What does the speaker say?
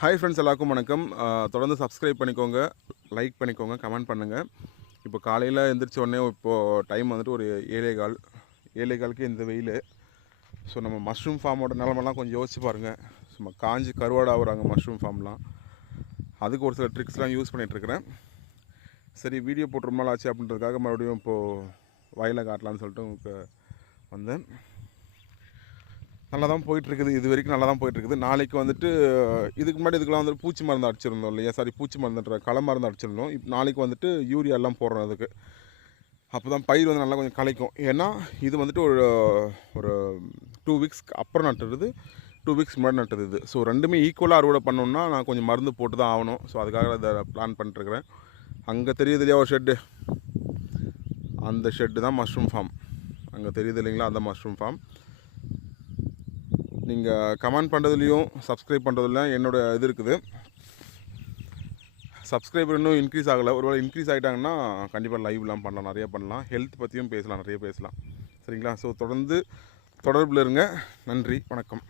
Hi friends, எல்லாருக்கும் வணக்கம். தொடர்ந்து சப்ஸ்கிரைப் பண்ணிக்கோங்க, லைக் பண்ணிக்கோங்க, கமெண்ட் பண்ணுங்கள். இப்போ காலையில் எழுந்திரிச்ச உடனே இப்போது டைம் வந்துட்டு ஒரு 7:15 7:15க்கு இந்த வெயில். ஸோ நம்ம மஷ்ரூம் ஃபார்மோட நிலமெல்லாம் கொஞ்சம் யோசிச்சு பாருங்கள். சும்மா காஞ்சி கருவாடாகிறாங்க மஷ்ரூம் ஃபார்ம்லாம். அதுக்கு ஒரு சில ட்ரிக்ஸ்லாம் யூஸ் பண்ணிகிட்ருக்கிறேன். சரி, வீடியோ போட்டு ரொம்ப நாள் ஆச்சு அப்படின்றதுக்காக மறுபடியும் இப்போது வயலில் காட்டலான்னு சொல்லிட்டு உங்களுக்கு வந்தேன். நல்லா தான் போயிட்டுருக்குது, இது வரைக்கும் நல்லா தான் போயிட்டுருக்குது. நாளைக்கு வந்துட்டு இதுக்கு முன்னாடி இதுக்கெலாம் வந்துட்டு பூச்சி மருந்து அடிச்சிருந்தோம் இல்லையா, பூச்சி மருந்துன்ற களை மருந்து அடிச்சிருந்தோம். இப்போ வந்துட்டு யூரியாலாம் போடுறோம் அதுக்கு. அப்போ தான் பயிர் வந்து நல்லா கொஞ்சம் களைக்கும். ஏன்னா இது வந்துட்டு ஒரு ஒரு 2 வீக்ஸ்க்கு அப்புறம் நட்டுறது, 2 வீக்ஸ் முன்னாடி நட்டுறது இது. ஸோ ரெண்டுமே ஈக்குவலாக அறுவடை பண்ணணுன்னா நான் கொஞ்சம் மருந்து போட்டு தான் ஆகணும். ஸோ அதுக்காக அதை பிளான் பண்ணிட்டுருக்கிறேன். அங்கே தெரியுது இல்லையா ஒரு ஷெட்டு, அந்த ஷெட்டு தான் மஷ்ரூம் ஃபார்ம். அங்கே தெரியுது இல்லைங்களா, அந்த மஷ்ரூம் ஃபார்ம். நீங்கள் கமெண்ட் பண்ணுறதுலையும் சப்ஸ்கிரைப் பண்ணுறதுலையும் என்னோடய இது இருக்குது. சப்ஸ்கிரைபர் இன்னும் இன்க்ரீஸ் ஆகலை. ஒருவேளை இன்க்ரீஸ் ஆகிட்டாங்கன்னா கண்டிப்பாக லைவ்லாம் பண்ணலாம், நிறைய பண்ணலாம். ஹெல்த் பற்றியும் பேசலாம், நிறைய பேசலாம். சரிங்களா? ஸோ தொடர்ந்து தொடர்பில் இருங்க. நன்றி, வணக்கம்.